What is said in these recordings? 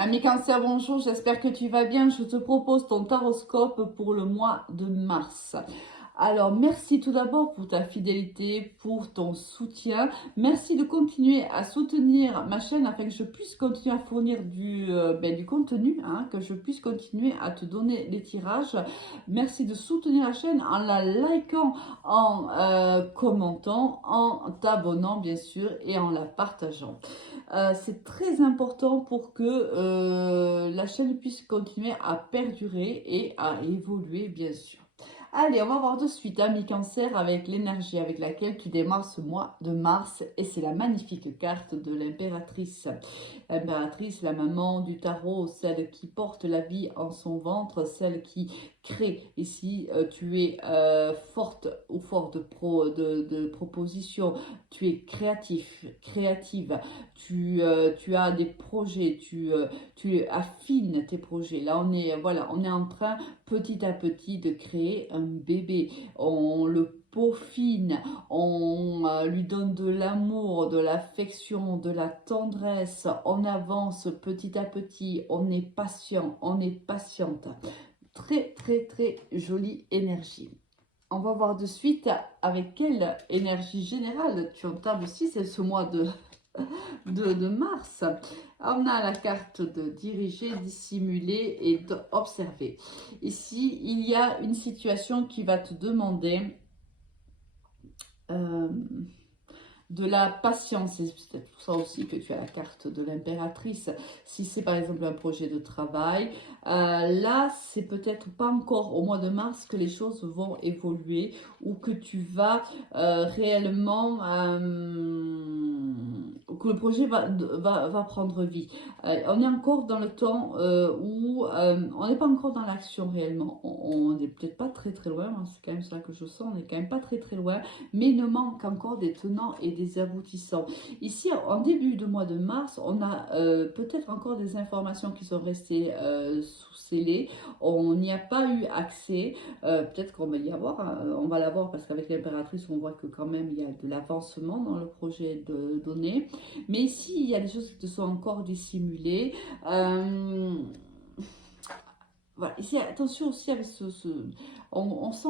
Ami Cancer, bonjour, j'espère que tu vas bien. Je te propose ton taroscope pour le mois de mars. Alors, merci tout d'abord pour ta fidélité, pour ton soutien. Merci de continuer à soutenir ma chaîne afin que je puisse continuer à fournir du contenu, hein, que je puisse continuer à te donner les tirages. Merci de soutenir la chaîne en la likant, en commentant, en t'abonnant bien sûr et en la partageant. C'est très important pour que la chaîne puisse continuer à perdurer et à évoluer, bien sûr. Allez, on va voir de suite, ami Cancer, avec l'énergie avec laquelle tu démarres ce mois de mars. Et c'est la magnifique carte de l'impératrice. L'impératrice, la maman du tarot, celle qui porte la vie en son ventre, celle qui crée. Ici, tu es forte ou fort de propositions, tu es créatif, créative, tu as des projets, tu affines tes projets. Là, voilà, on est en train petit à petit de créer un bébé. On le peaufine, on lui donne de l'amour, de l'affection, de la tendresse. On avance petit à petit, on est patient, on est patiente. Très, très, très jolie énergie. On va voir de suite avec quelle énergie générale tu entames aussi c'est ce mois de mars. On a la carte de diriger, dissimuler et d'observer. Ici, il y a une situation qui va te demander euh, de la patience. C'est peut-être pour ça aussi que tu as la carte de l'impératrice. Si c'est par exemple un projet de travail, là, c'est peut-être pas encore au mois de mars que les choses vont évoluer ou que tu vas réellement... que le projet va prendre vie. On est encore dans le temps où on n'est pas encore dans l'action réellement. On n'est peut-être pas très très loin, hein, c'est quand même ça que je sens, on n'est quand même pas très très loin, mais il nous manque encore des tenants et des aboutissants. Ici, en début de mois de mars, on a peut-être encore des informations qui sont restées sous scellées. On n'y a pas eu accès. Peut-être qu'on va y avoir, hein, on va l'avoir parce qu'avec l'impératrice, on voit que quand même il y a de l'avancement dans le projet de données. Mais ici, il y a des choses qui te sont encore dissimulées. Voilà. Ici, attention aussi avec on sent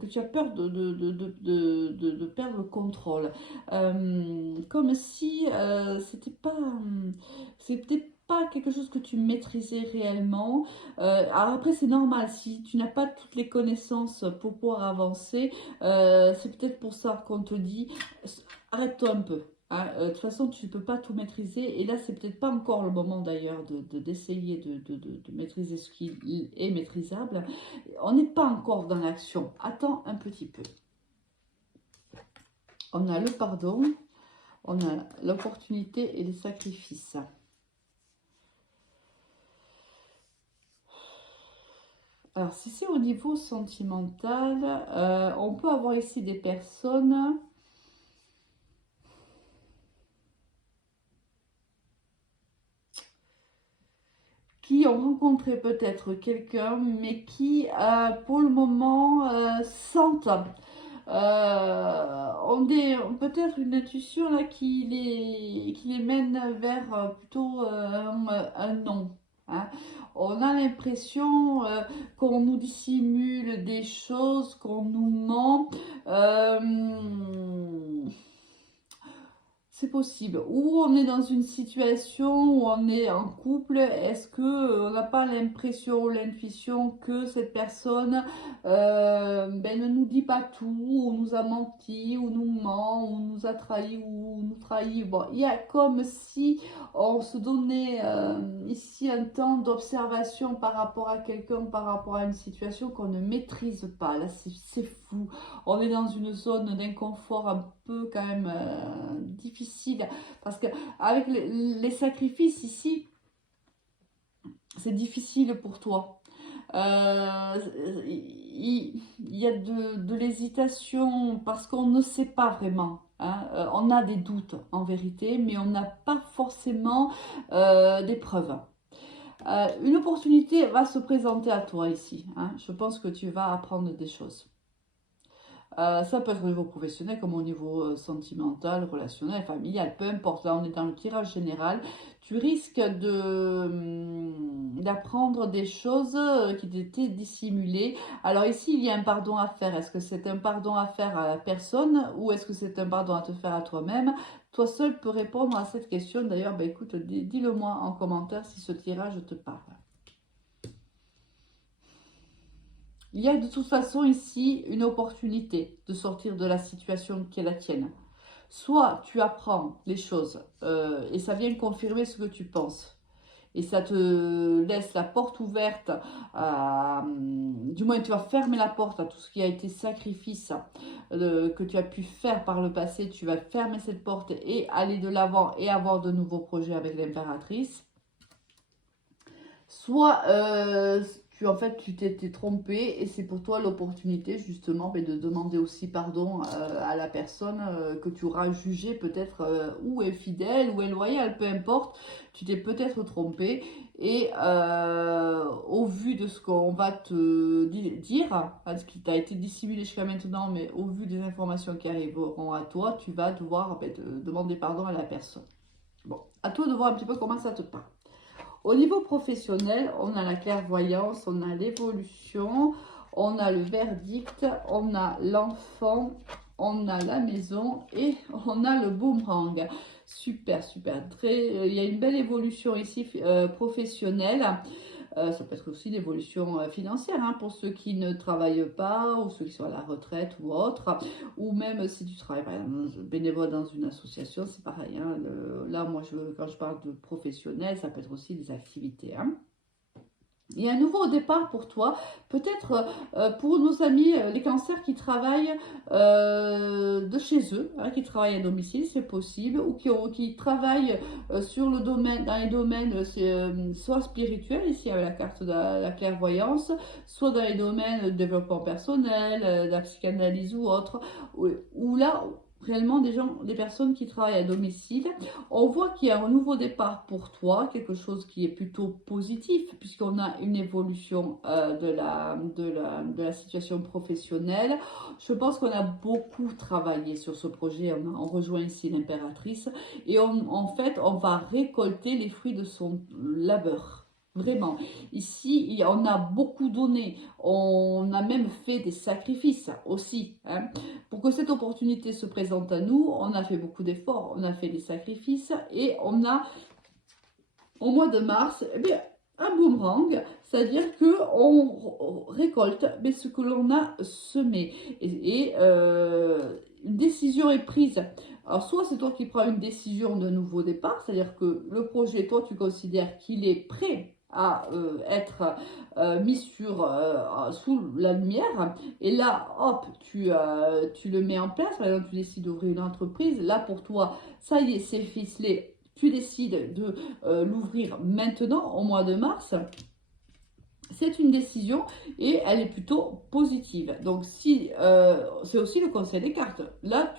que tu as peur de perdre le contrôle. Comme si c'était pas quelque chose que tu maîtrisais réellement. Alors après, c'est normal, si tu n'as pas toutes les connaissances pour pouvoir avancer, c'est peut-être pour ça qu'on te dit, arrête-toi un peu. Hein. De toute façon, tu ne peux pas tout maîtriser. Et là, c'est peut-être pas encore le moment d'ailleurs d'essayer de maîtriser ce qui est maîtrisable. On n'est pas encore dans l'action. Attends un petit peu. On a le pardon, on a l'opportunité et les sacrifices. Alors, si c'est au niveau sentimental, on peut avoir ici des personnes qui ont rencontré peut-être quelqu'un, mais qui, pour le moment, sentent, ont peut-être une intuition là qui les mène vers plutôt un non. Hein. On a l'impression qu'on nous dissimule des choses, qu'on nous ment. Euh, c'est possible. Ou on est dans une situation où on est en couple, est-ce que on n'a pas l'impression ou l'intuition que cette personne ne nous dit pas tout, ou nous a menti, ou nous ment, ou nous a trahi, ou nous trahit. Bon, il y a comme si on se donnait ici un temps d'observation par rapport à quelqu'un, par rapport à une situation qu'on ne maîtrise pas. Là, c'est fou. On est dans une zone d'inconfort un peu quand même difficile parce que avec les sacrifices ici, c'est difficile pour toi. Il y a de l'hésitation parce qu'on ne sait pas vraiment. Hein. On a des doutes en vérité, mais on n'a pas forcément des preuves. Une opportunité va se présenter à toi ici. Hein. Je pense que tu vas apprendre des choses. Ça peut être au niveau professionnel comme au niveau sentimental, relationnel, familial, peu importe. Là, on est dans le tirage général. Tu risques d'apprendre des choses qui t'étaient dissimulées. Alors ici, il y a un pardon à faire. Est-ce que c'est un pardon à faire à la personne ou est-ce que c'est un pardon à te faire à toi-même? Toi seul peux répondre à cette question. D'ailleurs, ben, écoute, dis-le moi en commentaire si ce tirage te parle. Il y a de toute façon ici une opportunité de sortir de la situation qui est la tienne. Soit tu apprends les choses et ça vient confirmer ce que tu penses. Et ça te laisse la porte ouverte, du moins tu vas fermer la porte à tout ce qui a été sacrifice que tu as pu faire par le passé. Tu vas fermer cette porte et aller de l'avant et avoir de nouveaux projets avec l'impératrice. Soit en fait tu t'étais trompé et c'est pour toi l'opportunité justement de demander aussi pardon à la personne que tu auras jugée peut-être ou infidèle ou loyale, peu importe, tu t'es peut-être trompé et au vu de ce qu'on va te dire, ce qui t'a été dissimulé jusqu'à maintenant, mais au vu des informations qui arriveront à toi, tu vas devoir demander pardon à la personne. Bon, à toi de voir un petit peu comment ça te parle. Au niveau professionnel, on a la clairvoyance, on a l'évolution, on a le verdict, on a l'enfant, on a la maison et on a le boomerang. Super, super. Il y a une belle évolution ici professionnelle. Ça peut être aussi l'évolution financière hein, pour ceux qui ne travaillent pas ou ceux qui sont à la retraite ou autre. Ou même si tu travailles par exemple bénévole dans une association, c'est pareil. Hein, là, moi, quand je parle de professionnel, ça peut être aussi des activités. Hein. Il y a un nouveau départ pour toi, peut-être pour nos amis, les cancers qui travaillent de chez eux, hein, qui travaillent à domicile, c'est possible, ou qui travaillent sur le domaine, dans les domaines soit spirituels, ici avec la carte de la clairvoyance, soit dans les domaines de développement personnel, de la psychanalyse ou autre, où là, réellement des personnes qui travaillent à domicile. On voit qu'il y a un nouveau départ pour toi, quelque chose qui est plutôt positif, puisqu'on a une évolution de la situation professionnelle. Je pense qu'on a beaucoup travaillé sur ce projet, on rejoint ici l'impératrice, et en fait, on va récolter les fruits de son labeur. Vraiment. Ici, on a beaucoup donné. On a même fait des sacrifices aussi. Hein. Pour que cette opportunité se présente à nous, on a fait beaucoup d'efforts, on a fait des sacrifices et on a, au mois de mars, eh bien, un boomerang, c'est-à-dire qu'on récolte mais ce que l'on a semé. Une décision est prise. Alors, soit c'est toi qui prends une décision de nouveau départ, c'est-à-dire que le projet, toi, tu considères qu'il est prêt à être mis sous la lumière. Et là, hop, tu le mets en place. Par exemple, tu décides d'ouvrir une entreprise. Là, pour toi, ça y est, c'est ficelé. Tu décides de l'ouvrir maintenant, au mois de mars. C'est une décision et elle est plutôt positive. Donc si c'est aussi le conseil des cartes. Là,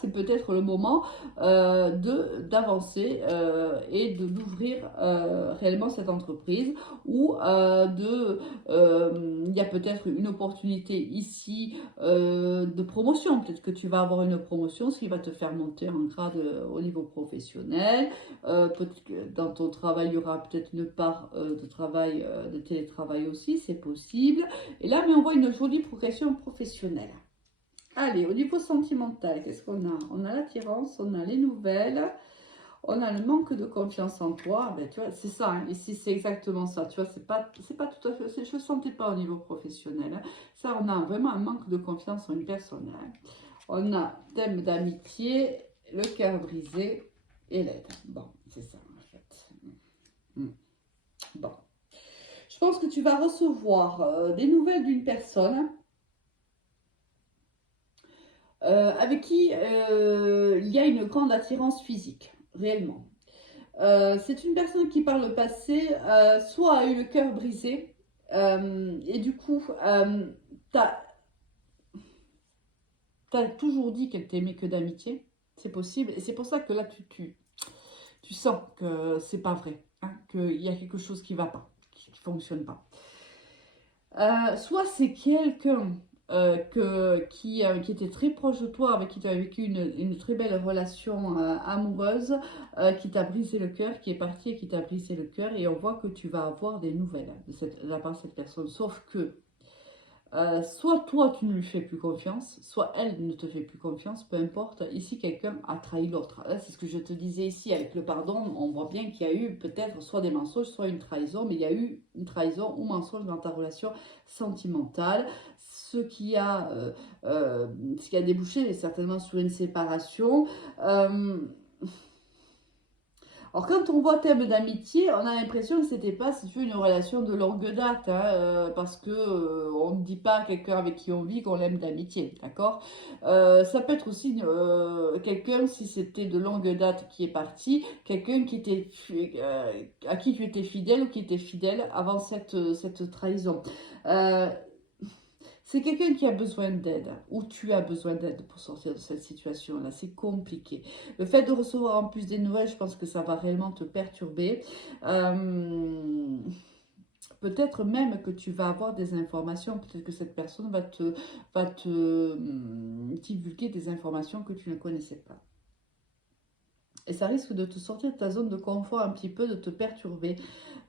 c'est peut-être le moment d'avancer et d'ouvrir réellement cette entreprise ou il y a peut-être une opportunité ici de promotion. Peut-être que tu vas avoir une promotion, ce qui va te faire monter en grade au niveau professionnel. Peut-être que dans ton travail, il y aura peut-être une part de travail, de télétravail aussi, c'est possible. Et là, mais on voit une jolie progression professionnelle. Allez, au niveau sentimental, qu'est-ce qu'on a? On a l'attirance, on a les nouvelles, on a le manque de confiance en toi. Ben, tu vois, c'est ça, hein. Ici, c'est exactement ça. Tu vois, c'est pas tout à fait, je ne sentais pas au niveau professionnel. Hein. Ça, on a vraiment un manque de confiance en une personne. Hein. On a thème d'amitié, le cœur brisé et l'aide. Bon, c'est ça. Bon. Je pense que tu vas recevoir des nouvelles d'une personne avec qui il y a une grande attirance physique, réellement. C'est une personne qui, par le passé, soit a eu le cœur brisé, et du coup, t'as toujours dit qu'elle t'aimait que d'amitié. C'est possible. Et c'est pour ça que là, tu sens que c'est pas vrai, hein, qu'il y a quelque chose qui va pas, qui fonctionne pas. Soit c'est quelqu'un qui était très proche de toi, avec qui tu as vécu une très belle relation amoureuse, qui t'a brisé le cœur, qui est parti et qui t'a brisé le cœur. Et on voit que tu vas avoir des nouvelles de la part de cette personne. Sauf que soit toi tu ne lui fais plus confiance, soit elle ne te fait plus confiance, peu importe. Ici, quelqu'un a trahi l'autre. Là, c'est ce que je te disais ici avec le pardon. On voit bien qu'il y a eu peut-être soit des mensonges, soit une trahison, mais il y a eu une trahison ou mensonge dans ta relation sentimentale. Ce qui a débouché certainement sur une séparation. Euh, alors, quand on voit thème d'amitié, on a l'impression que c'était pas, si tu veux, une relation de longue date, hein, parce que on ne dit pas à quelqu'un avec qui on vit qu'on l'aime d'amitié, d'accord? Ça peut être aussi quelqu'un, si c'était de longue date qui est parti, quelqu'un à qui tu étais fidèle ou qui était fidèle avant cette trahison. Euh, c'est quelqu'un qui a besoin d'aide, ou tu as besoin d'aide pour sortir de cette situation-là. C'est compliqué. Le fait de recevoir en plus des nouvelles, je pense que ça va réellement te perturber. Euh, Peut-être même que tu vas avoir des informations, peut-être que cette personne va te divulguer des informations que tu ne connaissais pas. Et ça risque de te sortir de ta zone de confort un petit peu, de te perturber.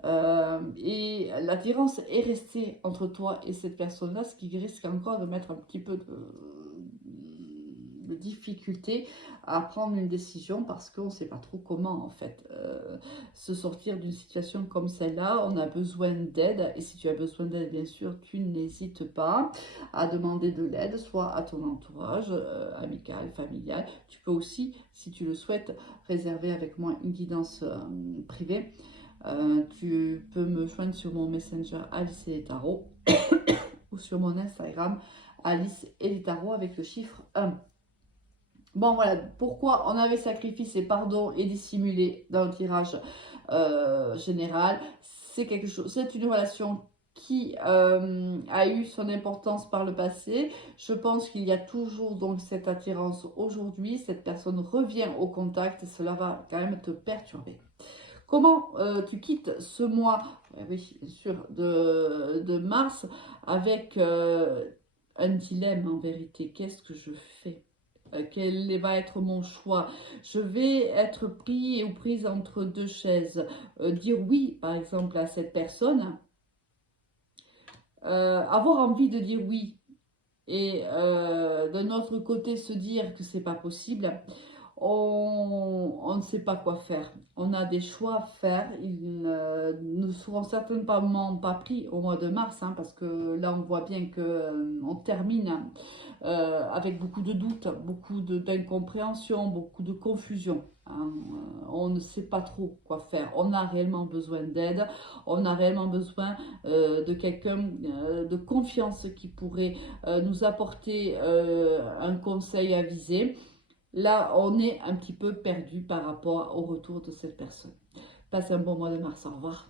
Et l'attirance est restée entre toi et cette personne-là, ce qui risque encore de mettre un petit peu de difficulté à prendre une décision parce qu'on ne sait pas trop comment en fait se sortir d'une situation comme celle-là. On a besoin d'aide et si tu as besoin d'aide, bien sûr, tu n'hésites pas à demander de l'aide, soit à ton entourage amical, familial. Tu peux aussi, si tu le souhaites, réserver avec moi une guidance privée. Tu peux me joindre sur mon Messenger Alice et les tarots ou sur mon Instagram Alice et les tarots avec le chiffre 1. Bon voilà, pourquoi on avait sacrifice et pardon et dissimulé dans le tirage général. C'est quelque chose, c'est une relation qui a eu son importance par le passé. Je pense qu'il y a toujours donc cette attirance aujourd'hui. Cette personne revient au contact et cela va quand même te perturber. Comment tu quittes ce mois, oui, bien sûr, de mars avec un dilemme en vérité. Qu'est-ce que je fais? Quel va être mon choix? Je vais être pris ou prise entre deux chaises. Dire oui, par exemple, à cette personne. Avoir envie de dire oui. Et d'un autre côté, se dire que c'est pas possible. On ne sait pas quoi faire. On a des choix à faire. Ils ne seront certainement pas pris au mois de mars, hein, parce que là, on voit bien que on termine avec beaucoup de doutes, d'incompréhension, beaucoup de confusion, hein. On ne sait pas trop quoi faire. On a réellement besoin d'aide. On a réellement besoin de quelqu'un de confiance qui pourrait nous apporter un conseil avisé. Là, on est un petit peu perdu par rapport au retour de cette personne. Passe un bon mois de mars. Au revoir.